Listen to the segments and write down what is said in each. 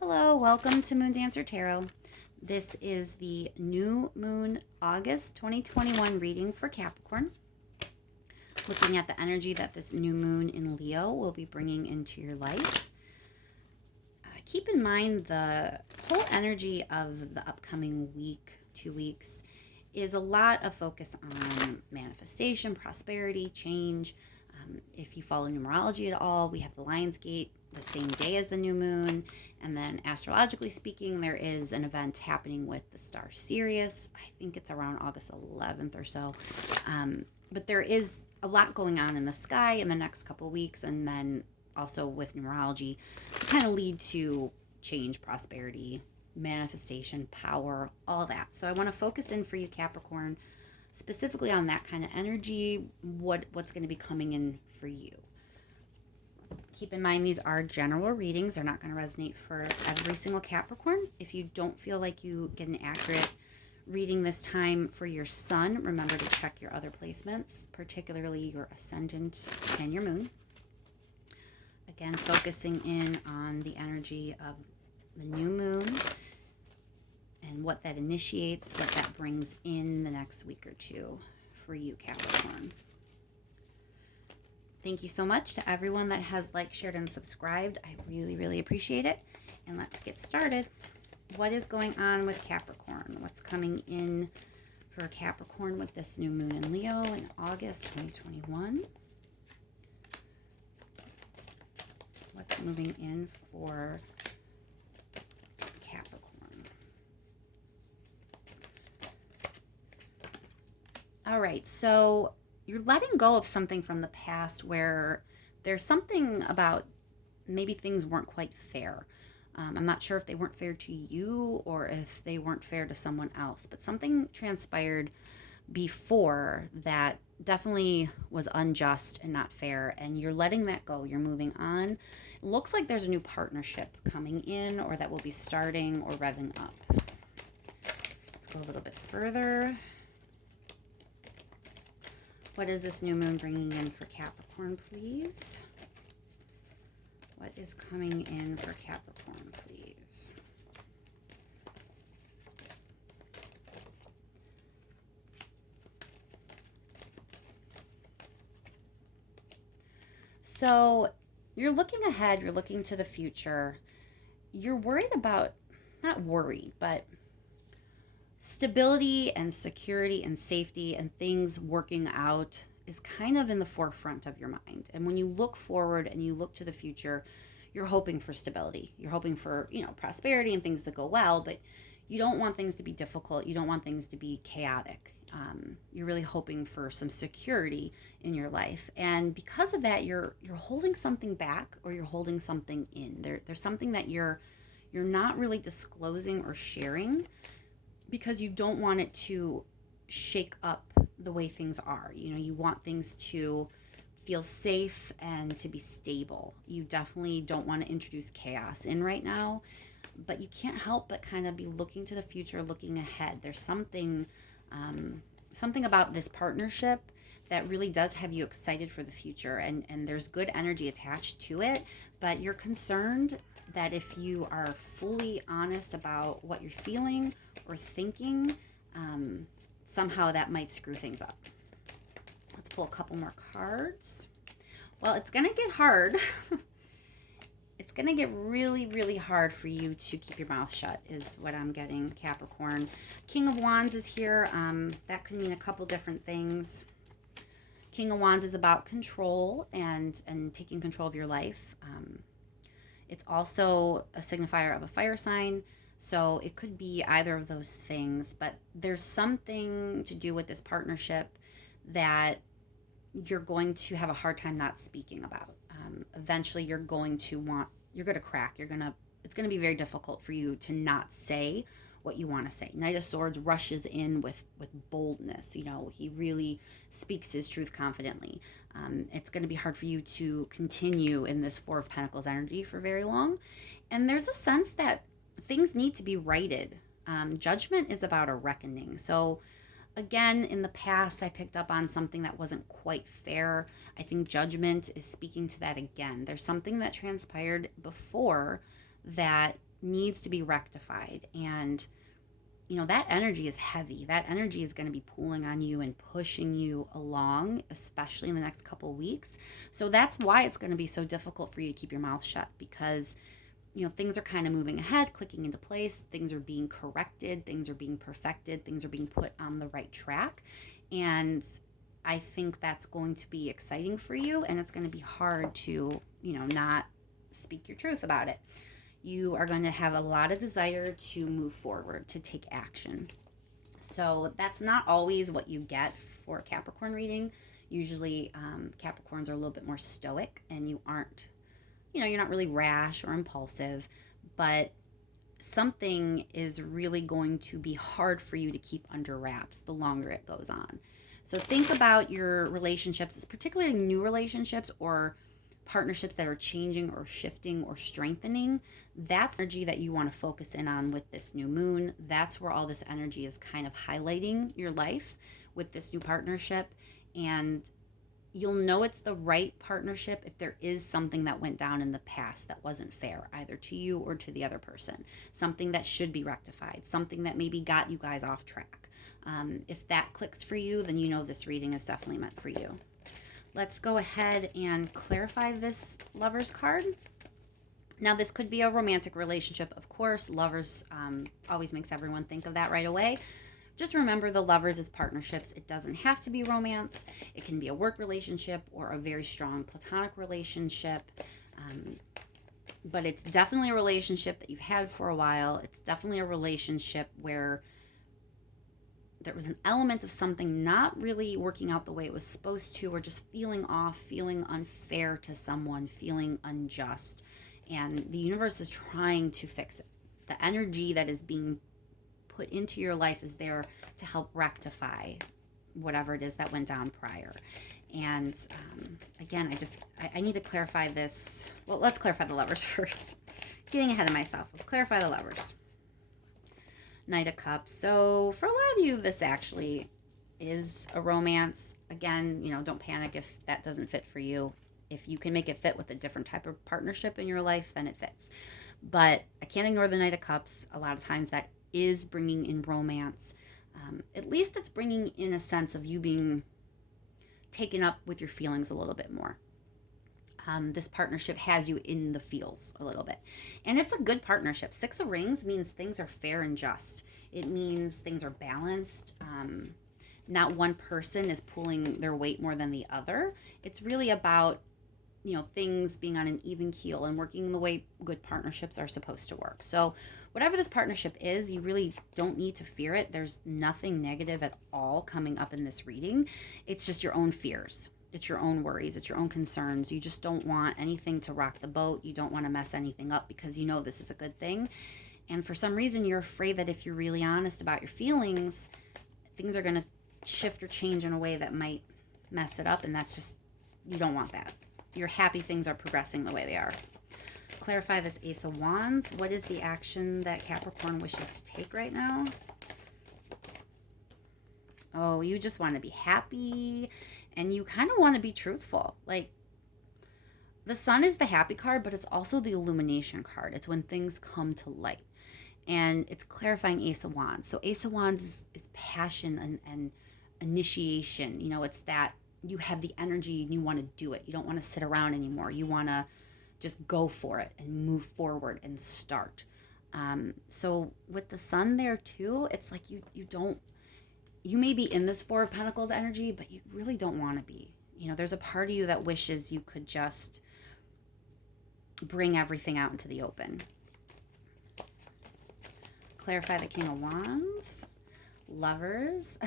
Hello, welcome to Moon Dancer Tarot. This is the new moon August 2021 reading for Capricorn. Looking at the energy that this new moon in Leo will be bringing into your life. Keep in mind the whole energy of the upcoming week, 2 weeks, is a lot of focus on manifestation, prosperity, change. If you follow numerology at all, we have the Lion's Gate the same day as the new moon. And then astrologically speaking, there is an event happening with the star Sirius. I think it's around August 11th or so. But there is a lot going on in the sky in the next couple weeks. And then also with numerology to kind of lead to change, prosperity, manifestation, power, all that. So I want to focus in for you, Capricorn, specifically on that kind of energy, what's going to be coming in for you. Keep in mind these are general readings. They're not going to resonate for every single Capricorn. If you don't feel like you get an accurate reading this time for your sun, remember to check your other placements, particularly your ascendant and your moon. Again, focusing in on the energy of the new moon and what that initiates, what that brings in the next week or two for you, Capricorn. Thank you so much to everyone that has liked, shared, and subscribed. I really, really appreciate it. And let's get started. What is going on with Capricorn? What's coming in for Capricorn with this new moon in Leo in August 2021? What's moving in for Capricorn? All right, so you're letting go of something from the past where there's something about maybe things weren't quite fair. I'm not sure if they weren't fair to you or if they weren't fair to someone else, but something transpired before that definitely was unjust and not fair, and you're letting that go. You're moving on. It looks like there's a new partnership coming in or that will be starting or revving up. Let's go a little bit further. What is this new moon bringing in for Capricorn, please? What is coming in for Capricorn, please? So you're looking ahead, you're looking to the future. You're worried about, not worried, but stability and security and safety and things working out is kind of in the forefront of your mind. And when you look forward and you look to the future, you're hoping for stability. You're hoping for, prosperity and things that go well, but you don't want things to be difficult. You don't want things to be chaotic. You're really hoping for some security in your life. And because of that, you're holding something back or you're holding something in. There's something that you're not really disclosing or sharing because you don't want it to shake up the way things are. You want things to feel safe and to be stable. You definitely don't want to introduce chaos in right now, but you can't help but kind of be looking to the future, looking ahead. There's something about this partnership that really does have you excited for the future, and there's good energy attached to it, but you're concerned that if you are fully honest about what you're feeling or thinking, somehow that might screw things up. Let's pull a couple more cards. Well, it's going to get hard. It's going to get really, really hard for you to keep your mouth shut is what I'm getting, Capricorn. King of Wands is here. That could mean a couple different things. King of Wands is about control and taking control of your life. It's also a signifier of a fire sign, so it could be either of those things, but there's something to do with this partnership that you're going to have a hard time not speaking about. Eventually you're going to crack. It's going to be very difficult for you to not say what you want to say. Knight of Swords rushes in with boldness. He really speaks his truth confidently. It's going to be hard for you to continue in this Four of Pentacles energy for very long. And there's a sense that things need to be righted. Judgment is about a reckoning. So again, in the past, I picked up on something that wasn't quite fair. I think Judgment is speaking to that again. There's something that transpired before that needs to be rectified. And that energy is heavy. That energy is going to be pulling on you and pushing you along, especially in the next couple of weeks. So that's why it's going to be so difficult for you to keep your mouth shut, because things are kind of moving ahead, clicking into place. Things are being corrected. Things are being perfected. Things are being put on the right track. And I think that's going to be exciting for you. And it's going to be hard to, not speak your truth about it. You are going to have a lot of desire to move forward, to take action. So that's not always what you get for a Capricorn reading. Usually Capricorns are a little bit more stoic, and you're not really rash or impulsive, but something is really going to be hard for you to keep under wraps the longer it goes on. So think about your relationships, particularly new relationships or partnerships that are changing or shifting or strengthening. That's energy that you want to focus in on with this new moon. That's where all this energy is kind of highlighting your life with this new partnership. And you'll know it's the right partnership if there is something that went down in the past that wasn't fair, either to you or to the other person. Something that should be rectified, something that maybe got you guys off track. If that clicks for you, then this reading is definitely meant for you. Let's go ahead and clarify this Lovers card. Now, this could be a romantic relationship, of course. Lovers always makes everyone think of that right away. Just remember, the Lovers is partnerships. It doesn't have to be romance. It can be a work relationship or a very strong platonic relationship. But it's definitely a relationship that you've had for a while. It's definitely a relationship where there was an element of something not really working out the way it was supposed to, or just feeling off, feeling unfair to someone, feeling unjust. And the universe is trying to fix it. The energy that is being put into your life is there to help rectify whatever it is that went down prior. And again, I need to clarify this. Well, let's clarify the Lovers first. Getting ahead of myself. Let's clarify the Lovers. Knight of Cups. So for a lot of you, this actually is a romance. Again, don't panic if that doesn't fit for you. If you can make it fit with a different type of partnership in your life, then it fits. But I can't ignore the Knight of Cups. A lot of times that is bringing in romance. At least it's bringing in a sense of you being taken up with your feelings a little bit more. This partnership has you in the feels a little bit. And it's a good partnership. Six of Rings means things are fair and just. It means things are balanced. Not one person is pulling their weight more than the other. It's really about, things being on an even keel and working the way good partnerships are supposed to work. So whatever this partnership is, you really don't need to fear it. There's nothing negative at all coming up in this reading. It's just your own fears. It's your own worries. It's your own concerns. You just don't want anything to rock the boat. You don't want to mess anything up because this is a good thing. And for some reason, you're afraid that if you're really honest about your feelings, things are going to shift or change in a way that might mess it up. And that's just, you don't want that. You're happy things are progressing the way they are. Clarify this Ace of Wands. What is the action that Capricorn wishes to take right now? Oh, you just want to be happy. And you kind of want to be truthful. Like, the Sun is the happy card, but it's also the illumination card. It's when things come to light. And it's clarifying Ace of Wands. So Ace of Wands is passion and initiation. It's that you have the energy and you want to do it. You don't want to sit around anymore. You want to just go for it and move forward and start. So with the Sun there too, it's like you may be in this Four of Pentacles energy, but you really don't want to be. There's a part of you that wishes you could just bring everything out into the open. Clarify the King of Wands. Lovers.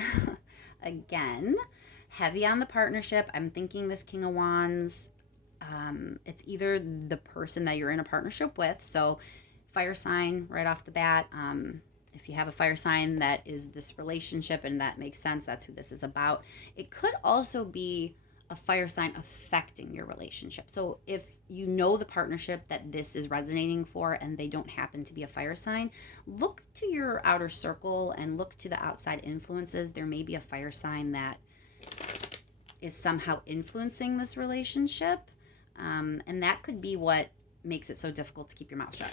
Again, heavy on the partnership. I'm thinking this King of Wands, it's either the person that you're in a partnership with. So fire sign right off the bat. If you have a fire sign that is this relationship and that makes sense, that's who this is about. It could also be a fire sign affecting your relationship. So if you know the partnership that this is resonating for and they don't happen to be a fire sign, look to your outer circle and look to the outside influences. There may be a fire sign that is somehow influencing this relationship. And that could be what makes it so difficult to keep your mouth shut.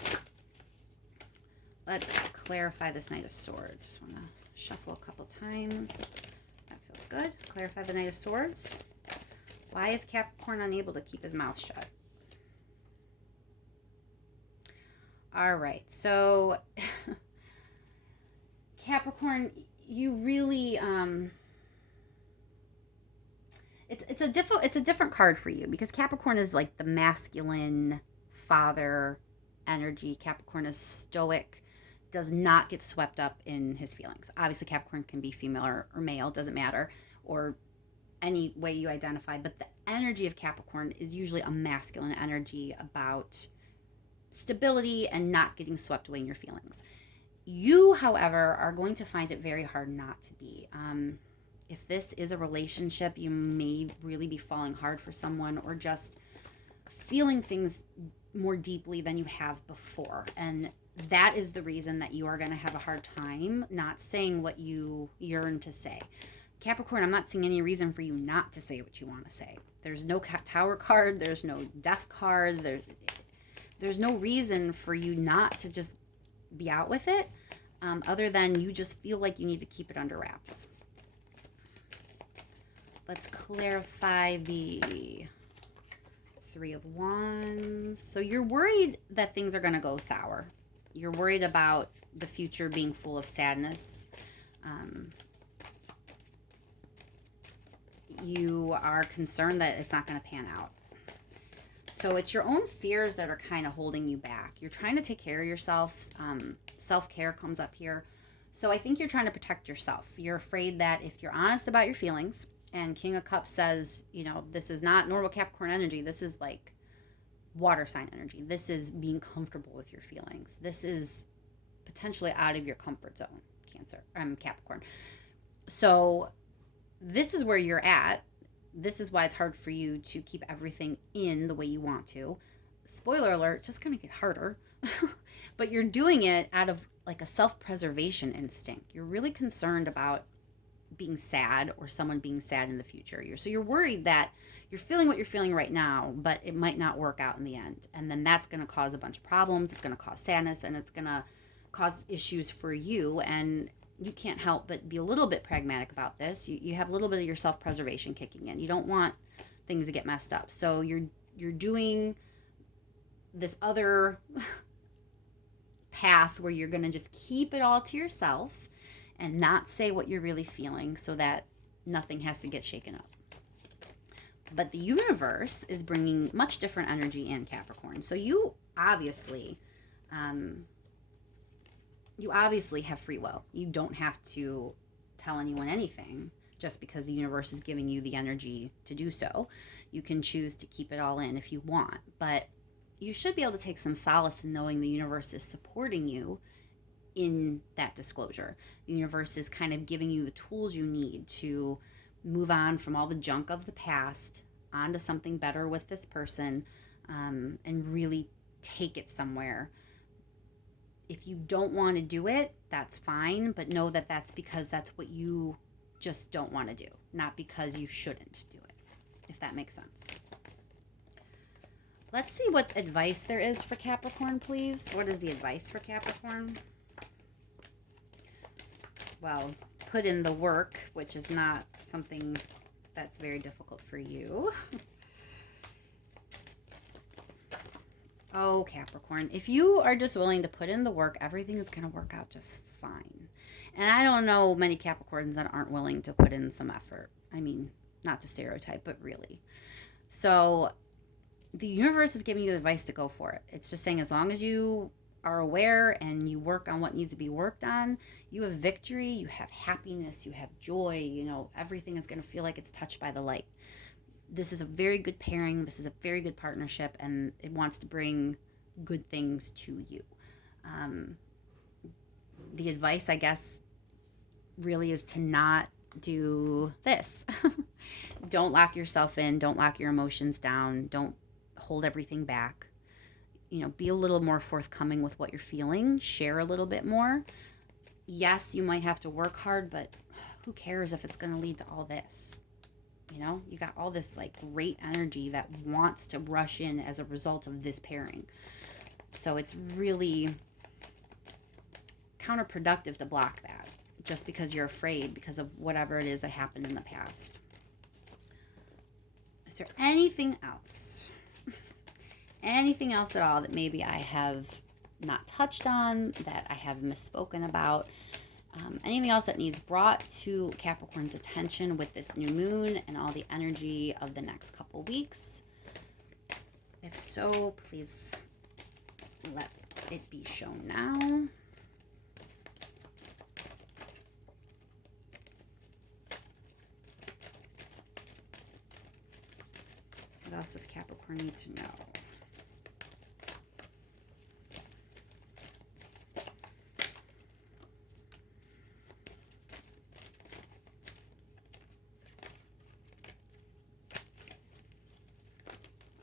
Let's clarify this Knight of Swords. Just want to shuffle a couple times. That feels good. Clarify the Knight of Swords. Why is Capricorn unable to keep his mouth shut? All right, so Capricorn, you really it's a different card for you, because Capricorn is like the masculine father energy. Capricorn is stoic, does not get swept up in his feelings. Obviously, Capricorn can be female or male, doesn't matter, or any way you identify, but the energy of Capricorn is usually a masculine energy about stability and not getting swept away in your feelings. You, however, are going to find it very hard not to be. If this is a relationship, you may really be falling hard for someone, or just feeling things more deeply than you have before. And that is the reason that you are going to have a hard time not saying what you yearn to say. Capricorn, I'm not seeing any reason for you not to say what you want to say. There's no Tower card. There's no Death card. There's no reason for you not to just be out with it, other than you just feel like you need to keep it under wraps. Let's clarify the Three of Wands. So you're worried that things are going to go sour. You're worried about the future being full of sadness. You are concerned that it's not going to pan out. So it's your own fears that are kind of holding you back. You're trying to take care of yourself. Self-care comes up here. So I think you're trying to protect yourself. You're afraid that if you're honest about your feelings, and King of Cups says, you know, this is not normal Capricorn energy. This is like water sign energy. This is being comfortable with your feelings. This is potentially out of your comfort zone, Capricorn. So this is where you're at. This is why it's hard for you to keep everything in the way you want to. Spoiler alert, it's just going to get harder. But you're doing it out of like a self-preservation instinct. You're really concerned about being sad, or someone being sad in the future. So you're worried that you're feeling what you're feeling right now, but it might not work out in the end. And then that's going to cause a bunch of problems. It's going to cause sadness, and it's going to cause issues for you. And you can't help but be a little bit pragmatic about this. You have a little bit of your self-preservation kicking in. You don't want things to get messed up. So you're doing this other path where you're going to just keep it all to yourself and not say what you're really feeling, so that nothing has to get shaken up. But the universe is bringing much different energy in, Capricorn. So you obviously have free will. You don't have to tell anyone anything just because the universe is giving you the energy to do so. You can choose to keep it all in if you want, but you should be able to take some solace in knowing the universe is supporting you in that disclosure. The universe is kind of giving you the tools you need to move on from all the junk of the past onto something better with this person, and really take it somewhere. If you don't want to do it, that's fine, but know that that's because that's what you just don't want to do, not because you shouldn't do it, if that makes sense. Let's see what advice there is for Capricorn, please. What is the advice for Capricorn? Well, put in the work, which is not something that's very difficult for you. Oh, Capricorn, if you are just willing to put in the work, everything is going to work out just fine. And I don't know many Capricorns that aren't willing to put in some effort. I mean, not to stereotype, but really. So the universe is giving you advice to go for it. It's just saying, as long as you are aware and you work on what needs to be worked on, you have victory, you have happiness, you have joy. You know, everything is going to feel like it's touched by the light. This is a very good pairing. This is a very good partnership, and it wants to bring good things to you. The advice, I guess, really is to not do this. Don't lock yourself in. Don't lock your emotions down. Don't hold everything back. You know, be a little more forthcoming with what you're feeling. Share a little bit more. Yes, you might have to work hard, but who cares if it's going to lead to all this? You know, you got all this like great energy that wants to rush in as a result of this pairing. So it's really counterproductive to block that just because you're afraid because of whatever it is that happened in the past. Is there anything else? Anything else at all that maybe I have not touched on, that I have misspoken about? Anything else that needs brought to Capricorn's attention with this new moon and all the energy of the next couple weeks? If so, please let it be shown now. What else does Capricorn need to know?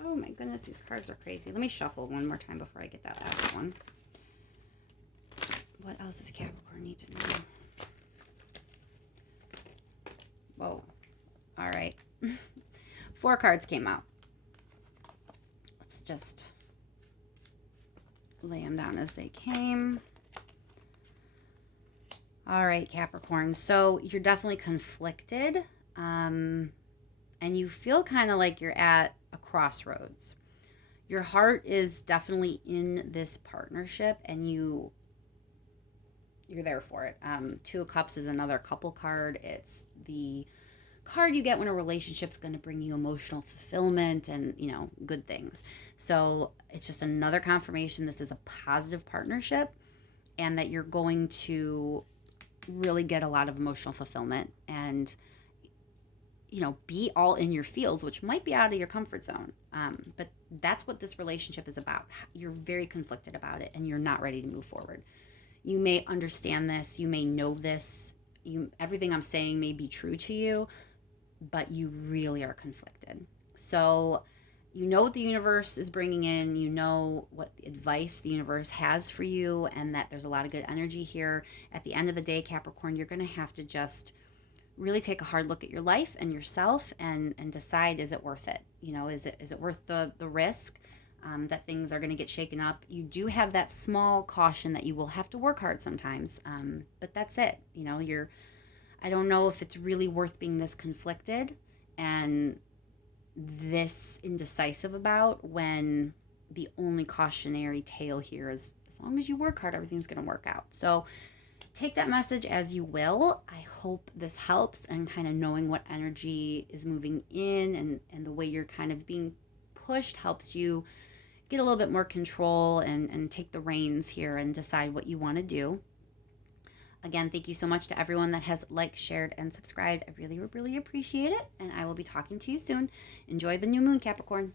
Oh my goodness, these cards are crazy. Let me shuffle one more time before I get that last one. What else does Capricorn need to know? Whoa. All right. 4 cards came out. Let's just lay them down as they came. All right, Capricorn. So you're definitely conflicted. And you feel kind of like you're at a crossroads. Your heart is definitely in this partnership, and you're there for it. 2 of Cups is another couple card. It's the card you get when a relationship's going to bring you emotional fulfillment and, good things. So it's just another confirmation this is a positive partnership, and that you're going to really get a lot of emotional fulfillment and be all in your feels, which might be out of your comfort zone. But that's what this relationship is about. You're very conflicted about it, and you're not ready to move forward. You may understand this. You may know this. Everything I'm saying may be true to you, but you really are conflicted. So you know what the universe is bringing in. You know what advice the universe has for you, and that there's a lot of good energy here. At the end of the day, Capricorn, you're going to have to just really take a hard look at your life and yourself and decide, is it worth it? Is it worth the risk that things are going to get shaken up? You do have that small caution that you will have to work hard sometimes, but that's it. I don't know if it's really worth being this conflicted and this indecisive about, when the only cautionary tale here is, as long as you work hard, everything's going to work out. So take that message as you will. I hope this helps, and kind of knowing what energy is moving in and the way you're kind of being pushed helps you get a little bit more control and take the reins here and decide what you want to do. Again, thank you so much to everyone that has liked, shared, and subscribed. I really, really appreciate it, and I will be talking to you soon. Enjoy the new moon, Capricorn.